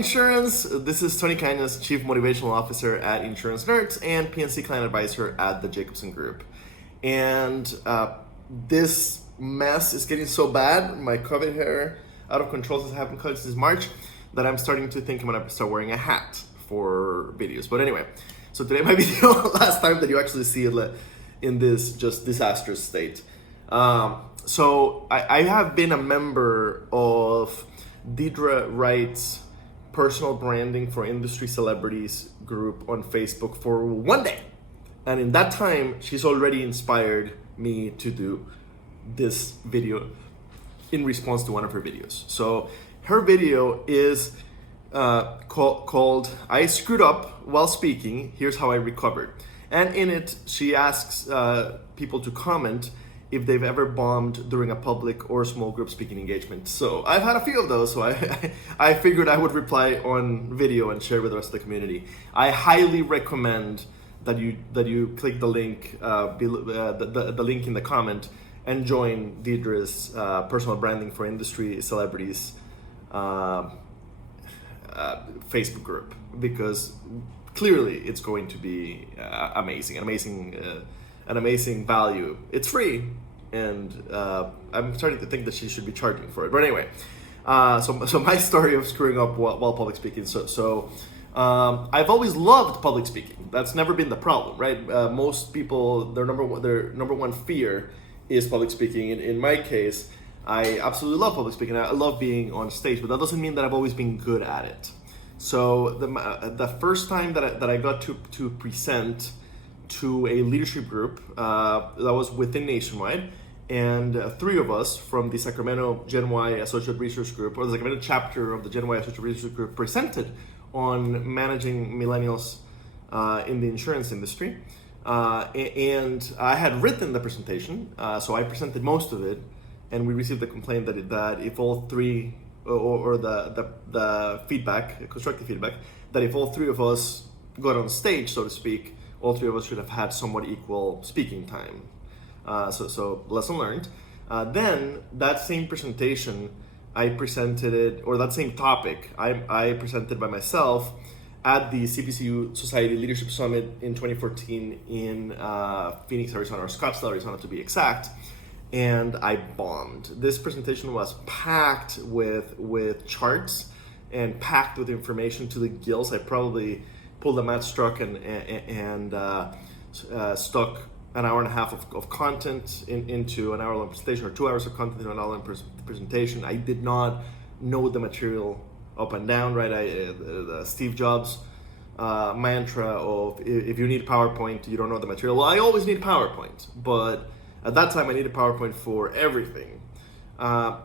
insurance. This is Tony Cañas, Chief Motivational Officer at Insurance Nerds and PNC Client Advisor at the Jacobson Group. And this mess is getting so bad, my COVID hair out of control has happened since March, that I'm starting to think I'm gonna start wearing a hat for videos. But anyway, so today might be the last time that you actually see it in this just disastrous state. So I have been a member of Deidre Wright's personal branding for industry celebrities group on Facebook for one day. And in that time, she's already inspired me to do this video in response to one of her videos. So her video is called I Screwed Up While Speaking, Here's How I Recovered. And in it, she asks people to comment if they've ever bombed during a public or small group speaking engagement. So I've had a few of those, so I figured I would reply on video and share with the rest of the community. I highly recommend that you click the link, the link in the comment, and join Deidre's personal branding for industry celebrities Facebook group, because clearly it's going to be an amazing value. It's free, and I'm starting to think that she should be charging for it. But anyway, so my story of screwing up while public speaking. So I've always loved public speaking. That's never been the problem, right? Most people, their number one fear is public speaking. In my case, I absolutely love public speaking. I love being on stage, but that doesn't mean that I've always been good at it. So the first time that I got to present to a leadership group that was within Nationwide, and three of us from the Sacramento Gen Y Associate Research Group, or the Sacramento chapter of the Gen Y Associate Research Group, presented on managing millennials in the insurance industry. And I had written the presentation, so I presented most of it, and we received the complaint that if all three, or the feedback, constructive feedback, that if all three of us got on stage, so to speak, all three of us should have had somewhat equal speaking time. So lesson learned. Then that same presentation, I presented it, or that same topic, I presented by myself at the CPCU Society Leadership Summit in 2014 in Phoenix, Arizona, or Scottsdale, Arizona to be exact. And I bombed. This presentation was packed with charts and packed with information to the gills. I probably pulled a Matt Struck and stuck an hour and a half of content into an hour-long presentation, or 2 hours of content into an hour-long presentation. I did not know the material up and down, right? The Steve Jobs mantra of if you need PowerPoint, you don't know the material. Well, I always need PowerPoint, but at that time I needed PowerPoint for everything. So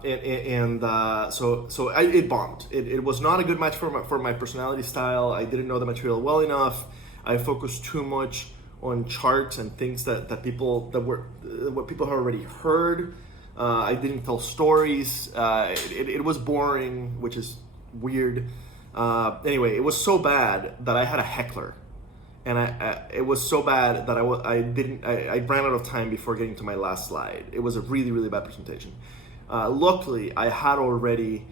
it bombed. It was not a good match for my personality style. I didn't know the material well enough. I focused too much on charts and things that what people have already heard. I didn't tell stories. It was boring, which is weird. Anyway, it was so bad that I had a heckler, and it was so bad that I ran out of time before getting to my last slide. It was a really, really bad presentation. Luckily, I had already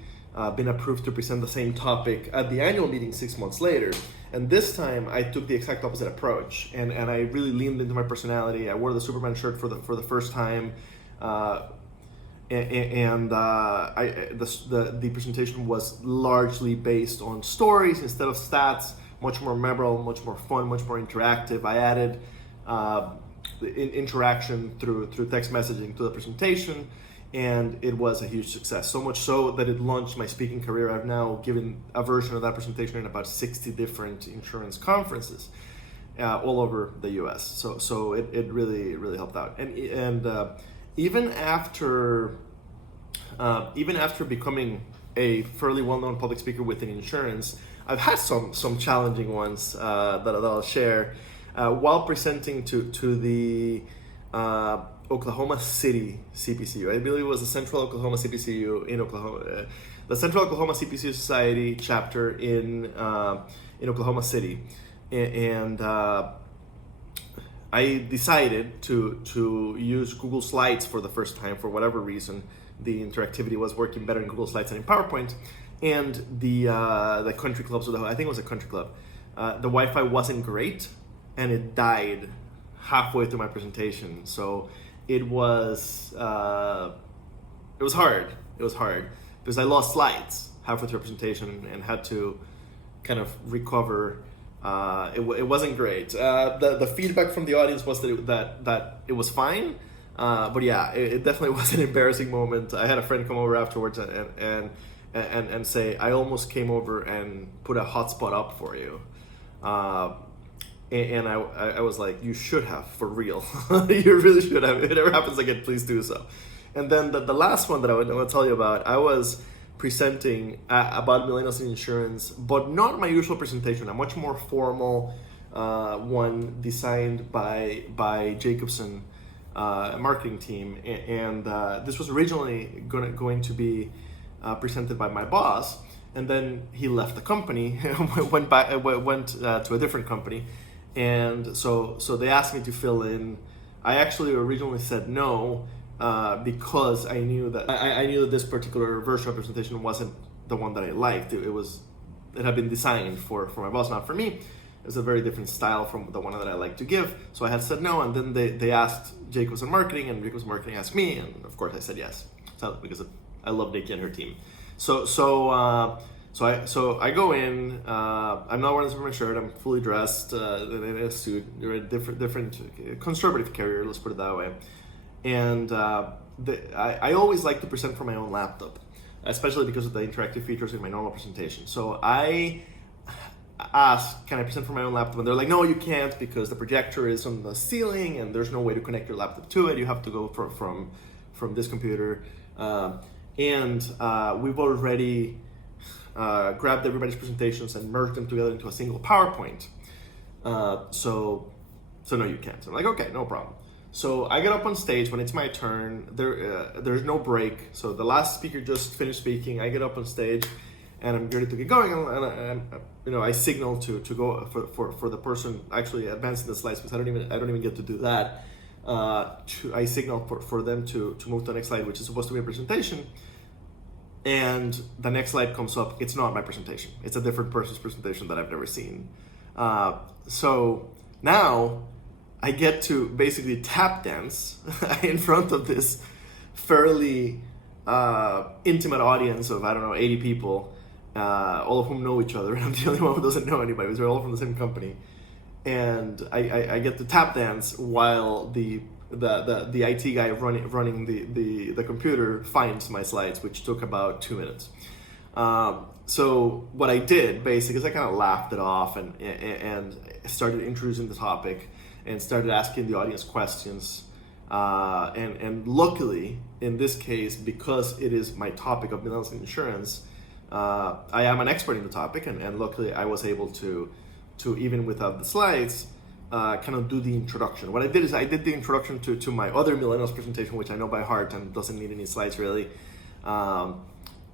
been approved to present the same topic at the annual meeting 6 months later. And this time, I took the exact opposite approach, and I really leaned into my personality. I wore the Superman shirt for the first time, the presentation was largely based on stories instead of stats. Much more memorable, much more fun, much more interactive. I added interaction through text messaging to the presentation, and it was a huge success. So much so that it launched my speaking career. I've now given a version of that presentation in about 60 different insurance conferences all over the U.S. So it really, really helped out. And even after becoming a fairly well-known public speaker within insurance, I've had some challenging ones that I'll share while presenting to the Oklahoma City CPCU. I believe it was the Central Oklahoma CPCU in Oklahoma, the Central Oklahoma CPCU Society chapter in Oklahoma City, and I decided to use Google Slides for the first time. For whatever reason, the interactivity was working better in Google Slides than in PowerPoint, and the country club. So I think it was a country club. The Wi-Fi wasn't great, and it died halfway through my presentation. So it was hard. It was hard because I lost slides halfway through the presentation and had to kind of recover. It wasn't great. The feedback from the audience was that it was fine, but yeah, it definitely was an embarrassing moment. I had a friend come over afterwards and say, I almost came over and put a hotspot up for you. And I was like, you should have, for real. You really should have. If it ever happens again, please do so. And then the last one that I want to tell you about, I was presenting about millennials in insurance, but not my usual presentation, a much more formal one designed by Jacobson marketing team. And this was originally going to be presented by my boss, and then he left the company, went to a different company, and so they asked me to fill in. I actually originally said no because I knew that this particular version of presentation wasn't the one that I liked. It had been designed for my boss, not for me. It was a very different style from the one that I like to give. So I had said no, and then they asked Jacobson Marketing, and Jacobson Marketing asked me, and of course I said yes. So because I love Nikki and her team. So I go in. I'm not wearing a Superman shirt. I'm fully dressed in a suit. You're a different conservative carrier. Let's put it that way. And I always like to present from my own laptop, especially because of the interactive features in my normal presentation. So I asked, can I present from my own laptop? And they're like, no, you can't, because the projector is on the ceiling and there's no way to connect your laptop to it. You have to go from this computer. And we've already grabbed everybody's presentations and merged them together into a single PowerPoint. So no, you can't. So I'm like, okay, no problem. So I get up on stage when it's my turn. There's no break. So the last speaker just finished speaking. I get up on stage, and I'm ready to get going. And I signal to go for the person actually advancing the slides, because I don't even get to do that. I signal for them to move to the next slide, which is supposed to be a presentation. And the next slide comes up. It's not my presentation. It's a different person's presentation that I've never seen. So now I get to basically tap dance in front of this fairly intimate audience of, 80 people, all of whom know each other. I'm the only one who doesn't know anybody, because we're all from the same company. And I get to tap dance while the IT guy running the computer finds my slides, which took about 2 minutes. So what I did basically is I kind of laughed it off and started introducing the topic and started asking the audience questions. And luckily, in this case, because it is my topic of millennials in insurance, I am an expert in the topic, and luckily I was able to even without the slides, kind of do the introduction. What I did is I did the introduction to my other millennials presentation, which I know by heart and doesn't need any slides really. Then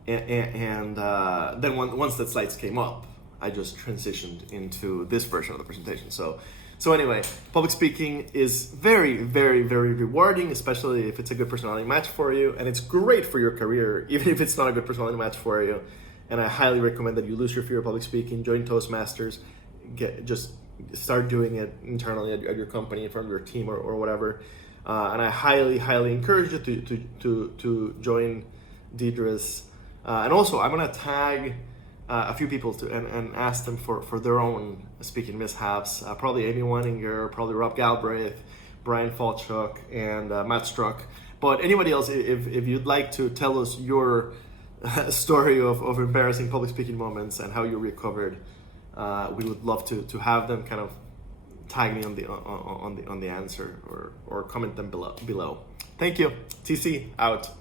once the slides came up, I just transitioned into this version of the presentation. So anyway, public speaking is very, very, very rewarding, especially if it's a good personality match for you, and it's great for your career, even if it's not a good personality match for you. And I highly recommend that you lose your fear of public speaking, join Toastmasters, just start doing it internally at your company, in front of your team or whatever. And I highly, highly encourage you to join Deidre's. And also, I'm gonna tag a few people and ask them for their own speaking mishaps. Probably Amy Waninger, probably Rob Galbraith, Brian Falchuk, and Matt Struck. But anybody else, if you'd like to tell us your story of embarrassing public speaking moments and how you recovered, we would love to have them kind of tag me on the answer or comment them below. Thank you. TC out.